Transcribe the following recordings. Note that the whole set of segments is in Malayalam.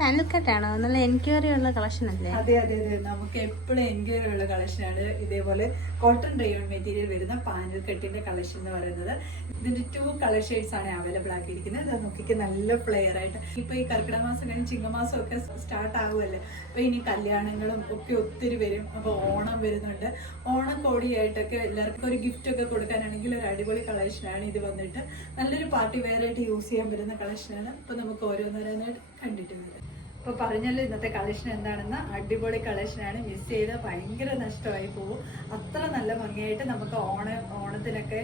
പാനൽ കട്ടാണോ നല്ല എൻക്വയറി ഉള്ള കളക്ഷൻ അല്ലേ? അതെ അതെ അതെ, നമുക്ക് എപ്പോഴും എൻക്വയറി ഉള്ള കളക്ഷനാണ്. ഇതേപോലെ കോട്ടൺ റയോൺ മെറ്റീരിയൽ വരുന്ന പാനൽ കെട്ടിന്റെ കളക്ഷൻ എന്ന് പറയുന്നത്. ഇതിന്റെ 2 കളർ ഷെയ്ഡ്സ് ആണ് അവൈലബിൾ ആക്കിയിരിക്കുന്നത്. ഇത് നോക്കിക്ക് നല്ല ഫ്ലെയർ ആയിട്ട്. ഇപ്പൊ ഈ കർക്കിടക മാസം കഴിഞ്ഞ് ചിങ്ങമാസം ഒക്കെ സ്റ്റാർട്ട് ആകുമല്ലേ, അപ്പൊ ഇനി കല്യാണങ്ങളും ഒക്കെ ഒത്തിരി വരും. അപ്പൊ ഓണം വരുന്നുണ്ട്. ഓണം കോടിയായിട്ടൊക്കെ എല്ലാവർക്കും ഒരു ഗിഫ്റ്റ് ഒക്കെ കൊടുക്കാനാണെങ്കിൽ ഒരു അടിപൊളി കളക്ഷനാണ് ഇത്. വന്നിട്ട് നല്ലൊരു പാർട്ടി വെയർ ആയിട്ട് യൂസ് ചെയ്യാൻ പറ്റുന്ന കളക്ഷനാണ്. അപ്പൊ നമുക്ക് ഓരോന്നോരോന്നായിട്ട് കണ്ടിട്ട് വരാം. അപ്പോൾ പറഞ്ഞല്ലോ ഇന്നത്തെ കളക്ഷൻ എന്താണെന്ന്. അടിപൊളി കളക്ഷനാണ്. മിസ് ചെയ്താൽ ഭയങ്കര നഷ്ടമായി പോകും. അത്ര നല്ല ഭംഗിയായിട്ട് നമുക്ക് ഓണത്തിനൊക്കെ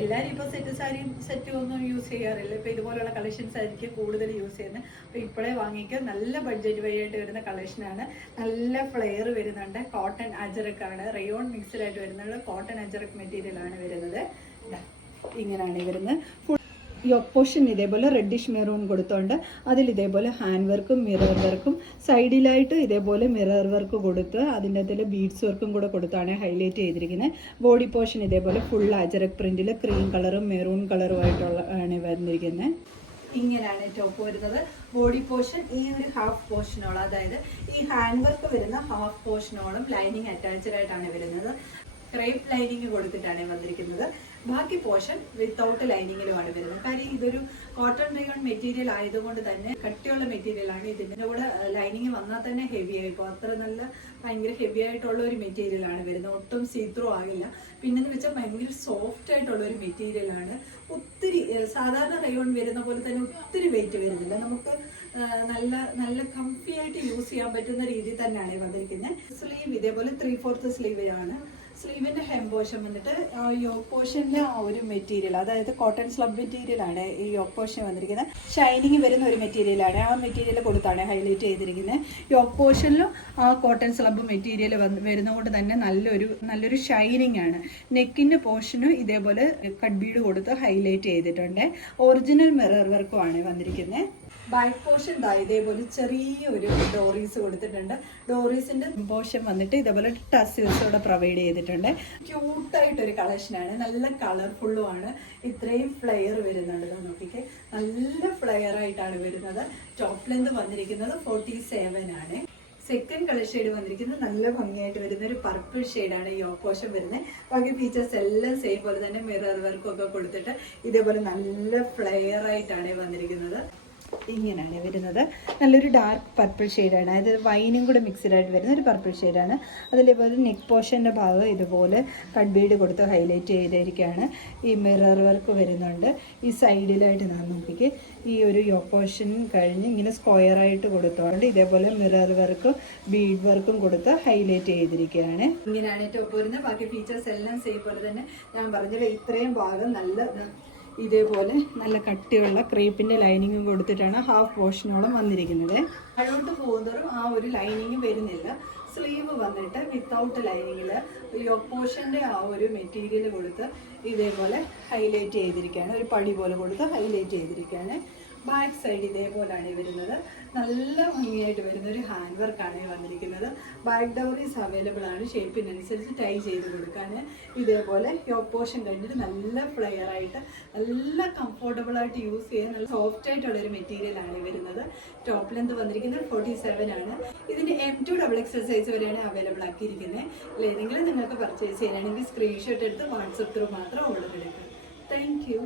എല്ലാവരും ഇപ്പോൾ സെറ്റ് സാരിയും സെറ്റും ഒന്നും യൂസ് ചെയ്യാറില്ല. ഇപ്പോൾ ഇതുപോലുള്ള കളക്ഷൻസ് ആയിരിക്കും കൂടുതൽ യൂസ് ചെയ്യുന്നത്. അപ്പോൾ ഇപ്പോഴേ വാങ്ങിക്കുക. നല്ല ബഡ്ജറ്റ് വഴിയായിട്ട് വരുന്ന കളക്ഷനാണ്. നല്ല ഫ്ലെയർ വരുന്നുണ്ട്. കോട്ടൺ അജറക്കാണ്, റയോൺ മിക്സ്ഡ് ആയിട്ട് വരുന്നത്. കോട്ടൺ അജറക് മെറ്റീരിയലാണ് വരുന്നത്. ഇങ്ങനെയാണ് വരുന്നത്. ഈ പോർഷൻ ഇതേപോലെ റെഡിഷ് മെറൂൺ കൊടുത്തോണ്ട് അതിൽ ഇതേപോലെ ഹാൻഡ് വർക്കും മിറർ വർക്കും സൈഡിലായിട്ട് ഇതേപോലെ മിറർ വർക്ക് കൊടുത്ത് അതിൻ്റെ അതിൽ ബീഡ്സ് വർക്കും കൂടെ കൊടുത്താണ് ഹൈലൈറ്റ് ചെയ്തിരിക്കുന്നത്. ബോഡി പോർഷൻ ഇതേപോലെ ഫുൾ അജറക് പ്രിന്റിൽ ക്രീം കളറും മെറൂൺ കളറുമായിട്ടുള്ള ആണ് വന്നിരിക്കുന്നത്. ഇങ്ങനെയാണ് ടോപ്പ് വരുന്നത്. ബോഡി പോർഷൻ ഈ ഒരു ഹാഫ് പോർഷനോളം, അതായത് ഈ ഹാൻഡ് വർക്ക് വരുന്ന ഹാഫ് പോർഷനോളം ലൈനിങ് അറ്റാച്ച്ഡ് ആയിട്ടാണ് വരുന്നത്. ക്രേപ്പ് ലൈനിങ് കൊടുത്തിട്ടാണ് വന്നിരിക്കുന്നത്. ബാക്കി പോർഷൻ വിത്തൗട്ട് ലൈനിങ്ങിലുമാണ് വരുന്നത്. കാര്യം ഇതൊരു കോട്ടൺ റയോൺ മെറ്റീരിയൽ ആയതുകൊണ്ട് തന്നെ കട്ടിയുള്ള മെറ്റീരിയൽ ആണ്. ഇതിൻ്റെ കൂടെ ലൈനിങ് വന്നാൽ തന്നെ ഹെവി ആയിപ്പോൾ. അത്ര നല്ല ഭയങ്കര ഹെവി ആയിട്ടുള്ള ഒരു മെറ്റീരിയൽ ആണ് വരുന്നത്. ഒട്ടും സീത്രൂ ആകില്ല. പിന്നെന്ന് വെച്ചാൽ ഭയങ്കര സോഫ്റ്റ് ആയിട്ടുള്ള ഒരു മെറ്റീരിയൽ ആണ്. ഒത്തിരി സാധാരണ റയോൺ വരുന്ന പോലെ തന്നെ ഒത്തിരി വെയിറ്റ് വരുന്നില്ല. നമുക്ക് നല്ല നല്ല കംഫി ആയിട്ട് യൂസ് ചെയ്യാൻ പറ്റുന്ന രീതിയിൽ തന്നെയാണ് വന്നിരിക്കുന്നത്. സ്ലീവ് ഇതേപോലെ 3/4 സ്ലീവ് ആണ്. സ്ലീവിന്റെ ഹെം പോർഷൻ വന്നിട്ട് യോക്ക് പോർഷനിലെ ആ ഒരു മെറ്റീരിയൽ, അതായത് കോട്ടൺ സ്ലബ് മെറ്റീരിയൽ ആണ് ഈ യോക്ക് പോർഷൻ വന്നിരിക്കുന്നത്. ഷൈനിങ് വരുന്ന ഒരു മെറ്റീരിയലാണ്. ആ മെറ്റീരിയൽ കൊടുത്താണ് ഹൈലൈറ്റ് ചെയ്തിരിക്കുന്നത്. യോക്ക് പോർഷനിലും ആ കോട്ടൺ സ്ലബ് മെറ്റീരിയൽ വരുന്നതുകൊണ്ട് തന്നെ നല്ലൊരു ഷൈനിങ് ആണ്. നെക്കിന്റെ പോർഷനും ഇതേപോലെ കട്ട് ബീഡ് കൊടുത്ത് ഹൈലൈറ്റ് ചെയ്തിട്ടുണ്ട്. ഒറിജിനൽ മിറർ വർക്കും ആണ് വന്നിരിക്കുന്നത്. ബാക്ക് പോർഷൻ ഇതേപോലെ ചെറിയൊരു ഡോറീസ് കൊടുത്തിട്ടുണ്ട്. ഡോറീസിന്റെ പോർഷൻ വന്നിട്ട് ഇതേപോലെ ടസിൽസോടെ പ്രൊവൈഡ് ചെയ്തിട്ടുണ്ട്. ക്യൂട്ടായിട്ടൊരു കളക്ഷനാണ്. നല്ല കളർഫുള്ളും ആണ്. ഇത്രയും ഫ്ലെയർ വരുന്നുണ്ട്. നോക്കിക്ക് നല്ല ഫ്ലെയർ ആയിട്ടാണ് വരുന്നത്. ടോപ്പ് ലെന്ത് വന്നിരിക്കുന്നത് 47 ആണ്. സെക്കൻഡ് കളർ ഷെയ്ഡ് വന്നിരിക്കുന്നത് നല്ല ഭംഗിയായിട്ട് വരുന്ന ഒരു പർപ്പിൾ ഷെയ്ഡാണ് ഈ ഓപ്പോഷൻ വരുന്നത്. ബാക്കി ഫീച്ചേഴ്സ് എല്ലാം സെയിം പോലെ തന്നെ മിറർ വർക്കും ഒക്കെ കൊടുത്തിട്ട് ഇതേപോലെ നല്ല ഫ്ലെയർ ആയിട്ടാണ് വന്നിരിക്കുന്നത്. ഇങ്ങനെയാണ് വരുന്നത്. നല്ലൊരു ഡാർക്ക് പർപ്പിൾ ഷെയ്ഡാണ്. അതായത് വൈനും കൂടെ മിക്സ്ഡ് ആയിട്ട് വരുന്ന ഒരു പർപ്പിൾ ഷെയ്ഡാണ്. അതിലേപോലെ നെക്ക് പോർഷൻ്റെ ഭാഗം ഇതുപോലെ കട്ട് ബീഡ് കൊടുത്ത് ഹൈലൈറ്റ് ചെയ്തിരിക്കുകയാണ്. ഈ മിറർ വർക്ക് വരുന്നുണ്ട്. ഈ സൈഡിലായിട്ട് നോക്കിക്ക് ഈ ഒരു യോക്ക് പോർഷൻ കഴിഞ്ഞ് ഇങ്ങനെ സ്ക്വയറായിട്ട് കൊടുത്തോണ്ട് ഇതേപോലെ മിറർ വർക്കും ബീഡ് വർക്കും കൊടുത്ത് ഹൈലൈറ്റ് ചെയ്തിരിക്കുകയാണ്. ഇങ്ങനെയാണ് ടോപ്പ് വരുന്നത്. ബാക്കി ഫീച്ചേഴ്സ് എല്ലാം സെയിം പോലെ തന്നെ ഞാൻ പറഞ്ഞത്. ഇത്രയും ഭാഗം നല്ല ഇതേപോലെ നല്ല കട്ടിയുള്ള ക്രേപ്പിന്റെ ലൈനിങ്ങും കൊടുത്തിട്ടാണ് ഹാഫ് പോർഷനോളം വന്നിരിക്കുന്നത്. താഴോട്ട് പോകുന്നതും ആ ഒരു ലൈനിങ് വരുന്നില്ല. സ്ലീവ് വന്നിട്ട് വിത്തൗട്ട് ലൈനിങ്ങിൽ യോക്ക് പോർഷന്റെ ആ ഒരു മെറ്റീരിയൽ കൊടുത്ത് ഇതേപോലെ ഹൈലൈറ്റ് ചെയ്തിരിക്കുകയാണ്. ഒരു പടി പോലെ കൊടുത്ത് ഹൈലൈറ്റ് ചെയ്തിരിക്കുകയാണ്. ബാക്ക് സൈഡ് ഇതേപോലെയാണ് വരുന്നത്. നല്ല ഭംഗിയായിട്ട് വരുന്ന ഒരു ഹാൻഡ് വർക്കാണ് വന്നിരിക്കുന്നത്. ബാക്ക് ഡൗറീസ് അവൈലബിൾ ആണ്. ഷേപ്പിനനുസരിച്ച് ടൈ ചെയ്ത് കൊടുക്കാൻ. ഇതേപോലെ യോക്ക് പോർഷൻ കഴിഞ്ഞിട്ട് നല്ല ഫ്ലെയർ ആയിട്ട് നല്ല കംഫർട്ടബിൾ ആയിട്ട് യൂസ് ചെയ്യാൻ നല്ല സോഫ്റ്റ് ആയിട്ടുള്ള ഒരു മെറ്റീരിയൽ ആണ് വരുന്നത്. ടോപ്പ് ലെന്ത് വന്നിരിക്കുന്നത് 47 ആണ്. ഇതിന് M2 XXL സൈസ് വരെയാണ് അവൈലബിൾ ആക്കിയിരിക്കുന്നത്. ഏതെങ്കിലും നിങ്ങൾക്ക് പർച്ചേസ് ചെയ്യാനാണെങ്കിൽ സ്ക്രീൻഷോട്ട് എടുത്ത് വാട്സപ്പ് ത്രൂ മാത്രം ഓർഡർ എടുക്കുക. Thank you.